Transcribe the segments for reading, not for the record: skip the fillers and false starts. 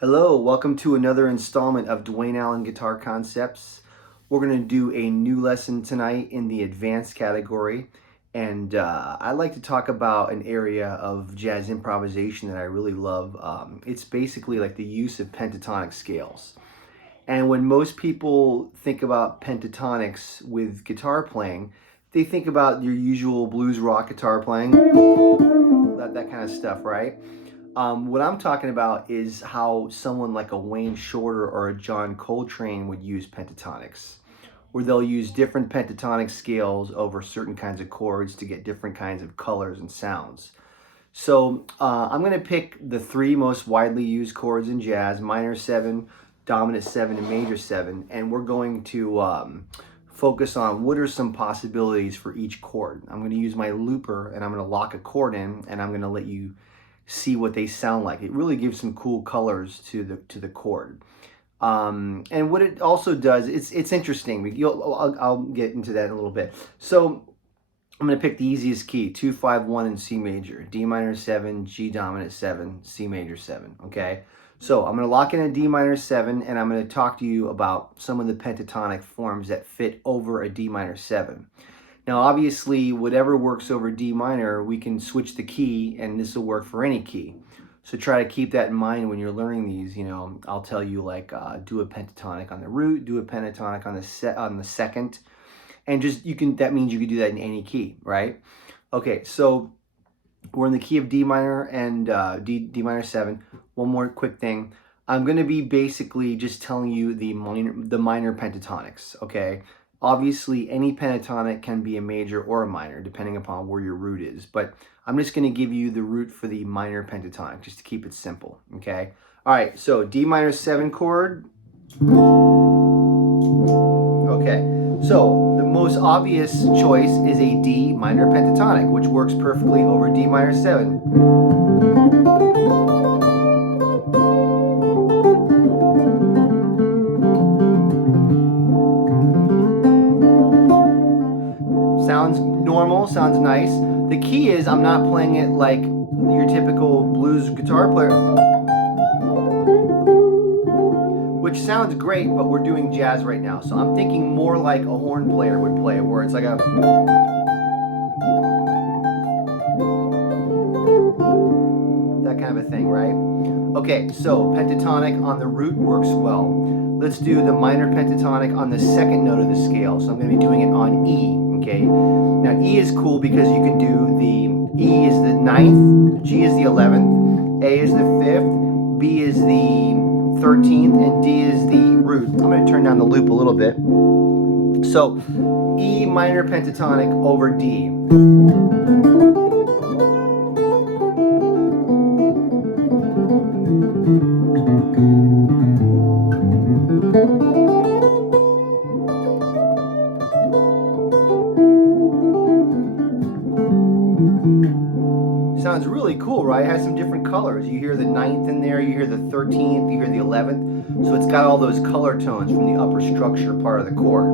Hello, welcome to another installment of Dwayne Allen Guitar Concepts. We're going to do a new lesson tonight in the advanced category, and I'd like to talk about an area of jazz improvisation that I really love. It's basically like the use of pentatonic scales. And when most people think about pentatonics with guitar playing, they think about your usual blues rock guitar playing, that kind of stuff, right? What I'm talking about is how someone like a Wayne Shorter or a John Coltrane would use pentatonics, where they'll use different pentatonic scales over certain kinds of chords to get different kinds of colors and sounds. So I'm going to pick the three most widely used chords in jazz: minor 7, dominant 7, and major 7, and we're going to focus on what are some possibilities for each chord. I'm going to use my looper and I'm going to lock a chord in, and I'm going to let you see what they sound like. It really gives some cool colors to the chord. And what it also does, it's interesting. I'll get into that in a little bit. So I'm going to pick the easiest key, 2, 5, 1 in C major, D minor 7, G dominant 7, C major 7. Okay. So I'm going to lock in a D minor 7, and I'm going to talk to you about some of the pentatonic forms that fit over a D minor 7. Now, obviously, whatever works over D minor, we can switch the key, and this will work for any key. So try to keep that in mind when you're learning these. I'll tell you, like, do a pentatonic on the root, do a pentatonic on the second, and that means you can do that in any key, right? Okay, so we're in the key of D minor and D minor 7. One more quick thing. I'm going to be basically just telling you the minor pentatonics, okay? Obviously, any pentatonic can be a major or a minor, depending upon where your root is. But I'm just going to give you the root for the minor pentatonic, just to keep it simple, okay? All right, so D minor 7 chord. Okay, so the most obvious choice is a D minor pentatonic, which works perfectly over D minor 7. Sounds normal, sounds nice. The key is I'm not playing it like your typical blues guitar player, which sounds great, but we're doing jazz right now. So I'm thinking more like a horn player would play it, where it's like a... that kind of a thing, right? Okay, so pentatonic on the root works well. Let's do the minor pentatonic on the second note of the scale. So I'm going to be doing it on E. Okay, now E is cool because you can do E is the 9th, G is the 11th, A is the 5th, B is the 13th, and D is the root. I'm going to turn down the loop a little bit. So E minor pentatonic over D. Sounds really cool, right? It has some different colors. You hear the 9th in there, you hear the 13th, you hear the 11th. So it's got all those color tones from the upper structure part of the chord.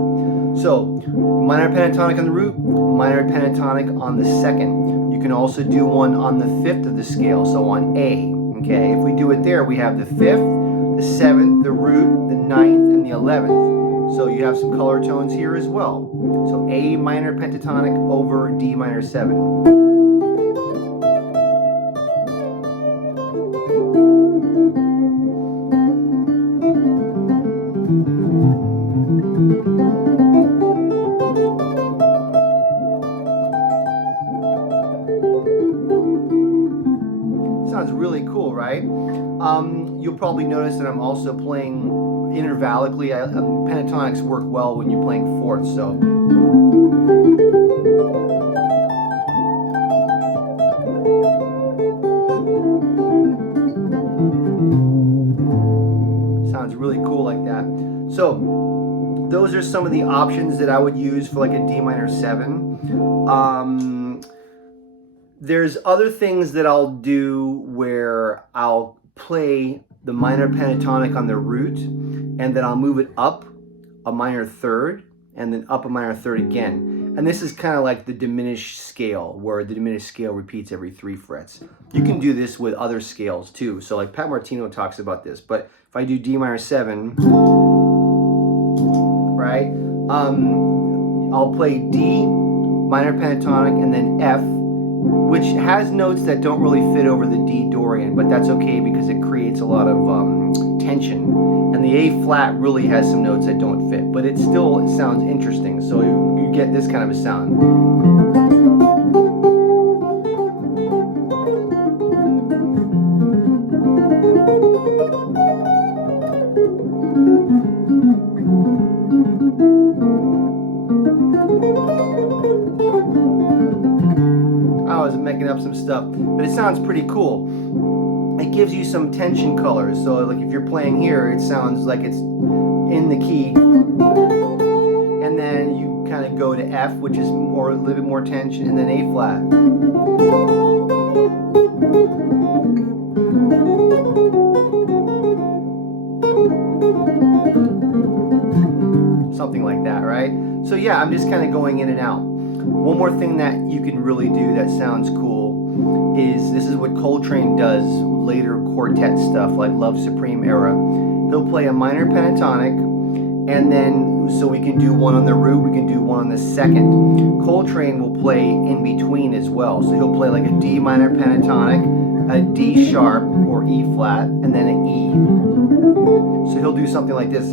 So minor pentatonic on the root, minor pentatonic on the second. You can also do one on the 5th of the scale, so on A. Okay, if we do it there, we have the 5th, the 7th, the root, the 9th, and the 11th. So you have some color tones here as well. So A minor pentatonic over D minor 7. Sounds really cool, right? You'll probably notice that I'm also playing intervallically. Pentatonics work well when you're playing fourths, so. Sounds really cool like that. So those are some of the options that I would use for like a D minor 7. There's other things that I'll do where I'll play the minor pentatonic on the root, and then I'll move it up a minor third, and then up a minor third again. And this is kind of like the diminished scale, where the diminished scale repeats every 3 frets. You can do this with other scales too. So like Pat Martino talks about this, but if I do D minor 7, right? I'll play D minor pentatonic and then F, which has notes that don't really fit over the D Dorian, but that's okay because it creates a lot of tension. And the A flat really has some notes that don't fit, but it sounds interesting. So you get this kind of a sound. I was making up some stuff, but it sounds pretty cool. It gives you some tension colors. So like if you're playing here, it sounds like it's in the key. And then you kind of go to F, which is a little bit more tension, and then A flat. Something like that, right? So yeah, I'm just kind of going in and out. One more thing that you can really do that sounds cool is, this is what Coltrane does later quartet stuff like Love Supreme era. He'll play a minor pentatonic, and then so we can do one on the root, we can do one on the second. Coltrane will play in between as well. So he'll play like a D minor pentatonic, a D sharp or E flat, and then an E. So he'll do something like this.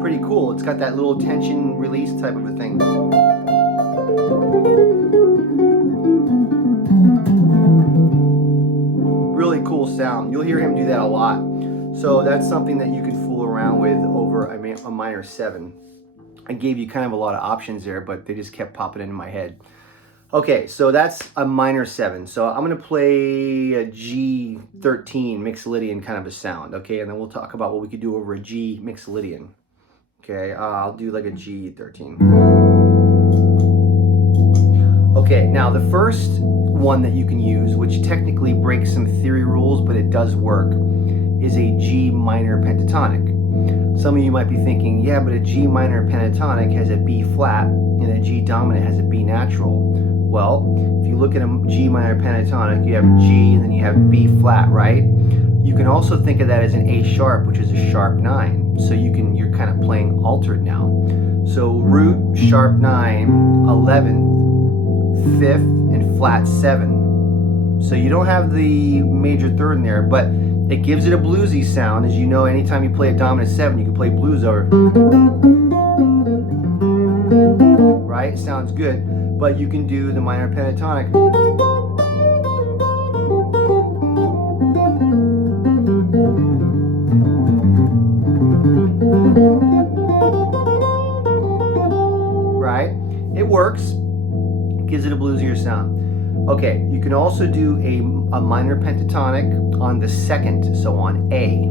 Pretty cool. It's got that little tension release type of a thing. Really cool sound. You'll hear him do that a lot. So that's something that you can fool around with over a minor 7. I gave you kind of a lot of options there, but they just kept popping into my head. Okay, so that's a minor 7. So I'm going to play a G13 Mixolydian kind of a sound, okay? And then we'll talk about what we could do over a G Mixolydian. Okay, I'll do like a G13. Okay, now the first one that you can use, which technically breaks some theory rules, but it does work, is a G minor pentatonic. Some of you might be thinking, yeah, but a G minor pentatonic has a B flat and a G dominant has a B natural. Well, if you look at a G minor pentatonic, you have G and then you have B flat, right? You can also think of that as an A sharp, which is a sharp 9. So you're kind of playing altered now. So root, sharp 9, 11th, 5th, and flat 7. So you don't have the major third in there, but it gives it a bluesy sound. As you know, anytime you play a dominant 7, you can play blues over. Right? It sounds good. But you can do the minor pentatonic. Right? It works. Gives it a bluesier sound. Okay, you can also do a minor pentatonic on the second, so on A.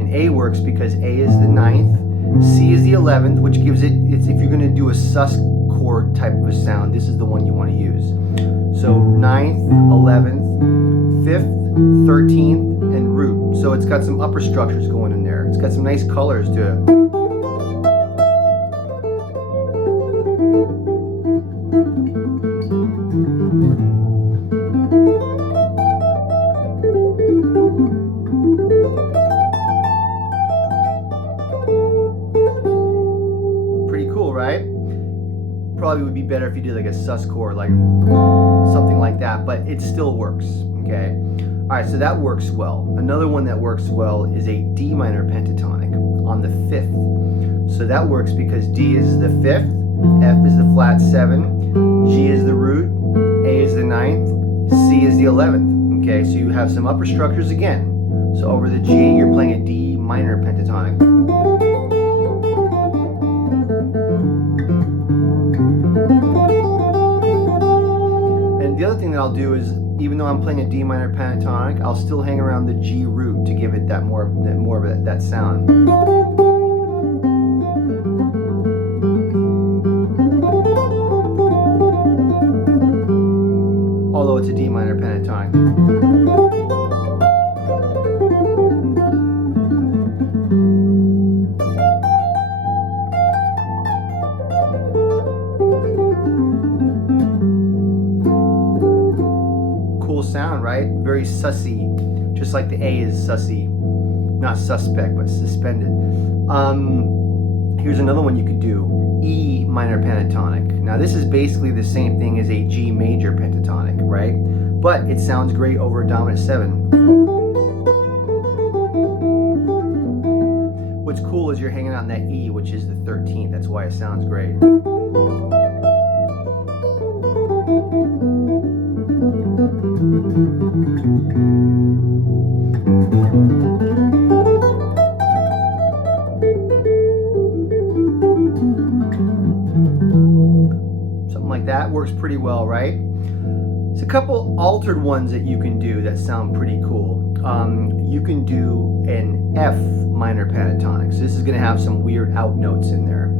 And A works because A is the 9th, C is the 11th, which gives it's if you're going to do a sus chord type of a sound, this is the one you want to use. So 9th, 11th, 5th, 13th, and root. So it's got some upper structures going in there. It's got some nice colors to it. Pretty cool, right? Probably would be better if you did like a sus chord, like something like that, but it still works, okay? All right, so that works well. Another one that works well is a D minor pentatonic on the 5th. So that works because D is the 5th, F is the flat 7, G is the root, A is the 9th, C is the 11th, okay? So you have some upper structures again. So over the G, you're playing a D minor pentatonic. And the other thing that I'll do is, even though I'm playing a D minor pentatonic, I'll still hang around the G root to give it that more of that sound. Although it's a D minor pentatonic. sound, right? Very sussy, just like the A is sussy. Not suspect, but suspended. Here's another one you could do, E minor pentatonic. Now this is basically the same thing as a G major pentatonic, right? But it sounds great over a dominant 7. What's cool is you're hanging out in that E, which is the 13th. That's why it sounds great. Something like that works pretty well, right? There's a couple altered ones that you can do that sound pretty cool. You can do an F minor pentatonic. So this is going to have some weird out notes in there.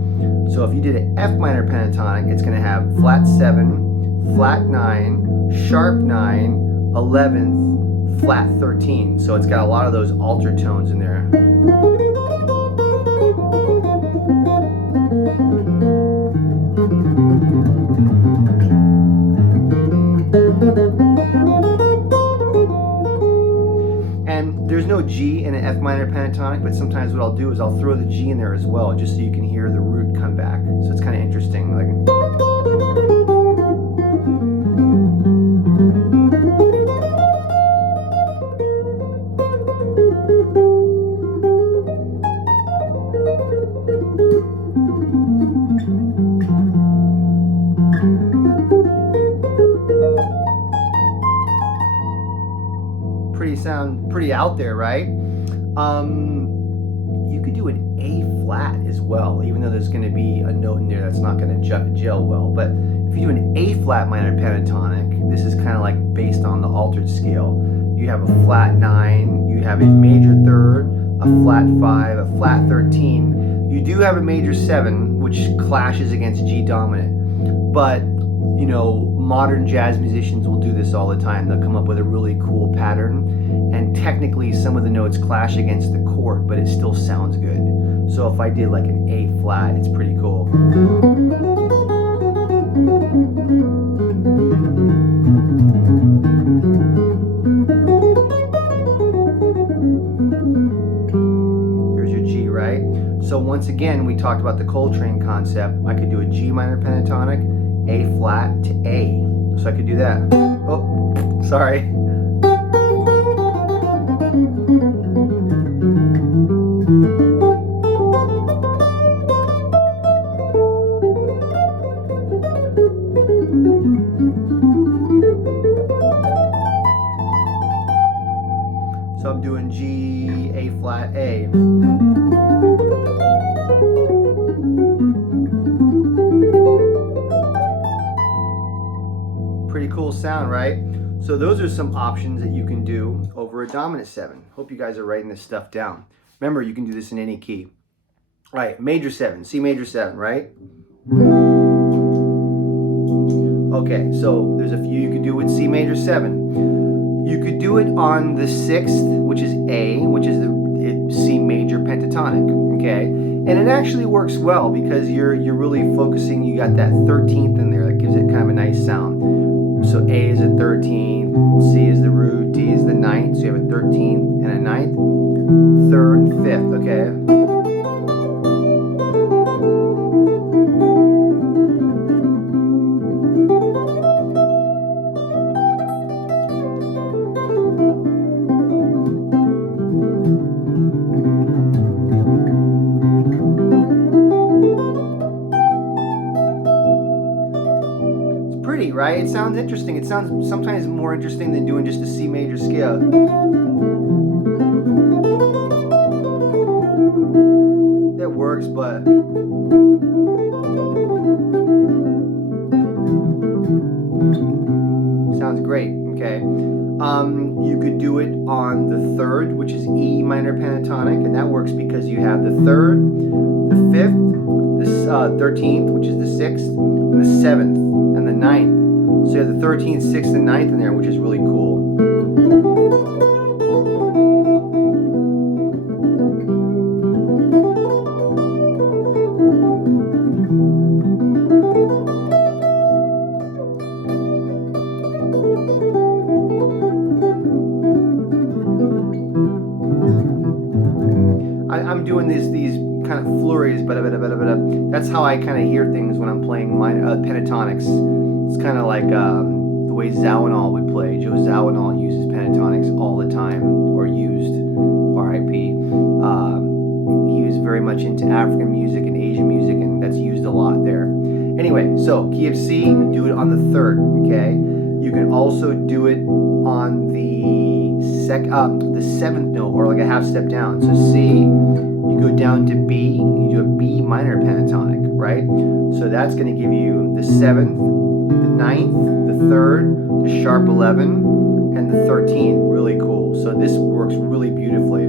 So if you did an F minor pentatonic, it's going to have flat 7, flat 9, sharp 9, 11th, flat 13. So it's got a lot of those altered tones in there. And there's no G in an F minor pentatonic, but sometimes what I'll do is I'll throw the G in there as well, just so you can hear the root come back. So it's kind of interesting. Like, sound pretty out there, right? You could do an A flat as well, even though there's going to be a note in there that's not going to gel well. But if you do an A flat minor pentatonic, this is kind of like based on the altered scale. You have a flat 9, you have a major 3rd, a flat 5, a flat 13. You do have a major 7, which clashes against G dominant, but you know, modern jazz musicians will do this all the time. They'll come up with a really cool pattern, and technically some of the notes clash against the chord, but it still sounds good. So if I did like an A flat, it's pretty cool. There's your G, right? So once again, we talked about the Coltrane concept. I could do a G minor pentatonic, A flat to A. So I could do that. Oh, sorry. So I'm doing G, A flat, A. Pretty cool sound, right? So those are some options that you can do over a dominant 7. Hope you guys are writing this stuff down. Remember, you can do this in any key. All right, major 7, C major 7, right? Okay, so there's a few you could do with C major 7. You could do it on the 6th, which is A, which is the C major pentatonic, okay? And it actually works well because you're really focusing, you got that 13th in there that gives it kind of a nice sound. So A is a 13th, C is the root, D is the 9th, so you have a 13th and a 9th, 3rd and 5th, okay? Right? It sounds interesting. It sounds sometimes more interesting than doing just a C major scale. That works, but sounds great, okay? You could do it on the 3rd, which is E minor pentatonic, and that works because you have the 3rd, the 5th, the 13th, which is the 6th, and the 7th, and the 9th. So you have the 13th, 6th, and 9th in there, which is really cool. I'm doing these kind of flurries, that's how I kind of hear things when I'm playing pentatonics. It's kind of like the way Zawinul would play. Joe Zawinul uses pentatonics all the time, or used, R.I.P. He was very much into African music and Asian music, and that's used a lot there. Anyway, so key of C, do it on the third, okay? You can also do it on the seventh note, or like a half step down. So C, you go down to B, you do a B minor pentatonic, right? So that's going to give you the 7th, the 9th, the 3rd, the sharp 11, and the 13. Really cool. So this works really beautifully.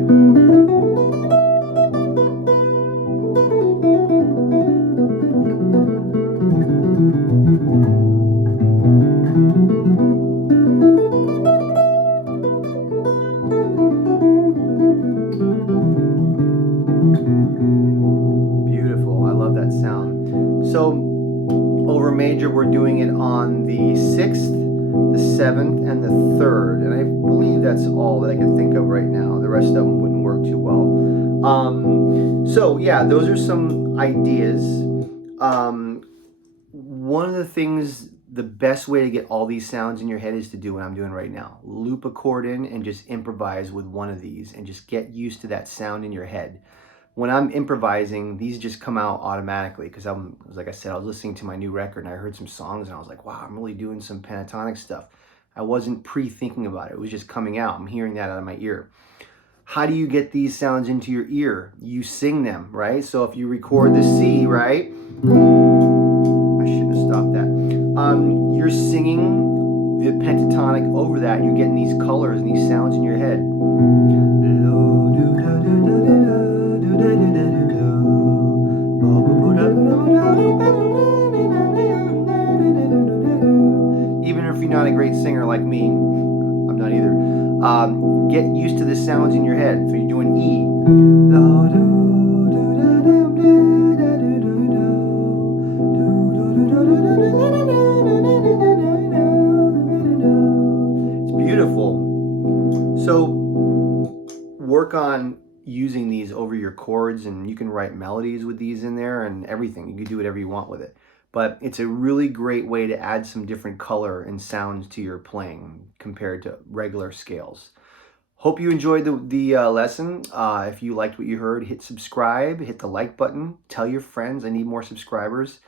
Beautiful. I love that sound. So over major, we're doing it on the 6th, the 7th, and the 3rd. And I believe that's all that I can think of right now. The rest of them wouldn't work too well. So yeah, those are some ideas. One of the things, the best way to get all these sounds in your head is to do what I'm doing right now. Loop a chord in and just improvise with one of these and just get used to that sound in your head. When I'm improvising, these just come out automatically because like I said, I was listening to my new record and I heard some songs and I was like, wow, I'm really doing some pentatonic stuff. I wasn't pre-thinking about it. It was just coming out. I'm hearing that out of my ear. How do you get these sounds into your ear? You sing them, right? So if you record the C, right? I shouldn't have stopped that. You're singing the pentatonic over that. You're getting these colors and these sounds in your head. Even if you're not a great singer like me, I'm not either. Get used to the sounds in your head. So you're doing E. It's beautiful. So work on using these over your chords, and you can write melodies with these in there and everything. You can do whatever you want with it. But it's a really great way to add some different color and sounds to your playing compared to regular scales. Hope you enjoyed the lesson. If you liked what you heard, hit subscribe, hit the like button, tell your friends I need more subscribers,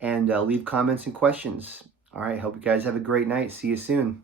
and leave comments and questions. All right, hope you guys have a great night. See you soon.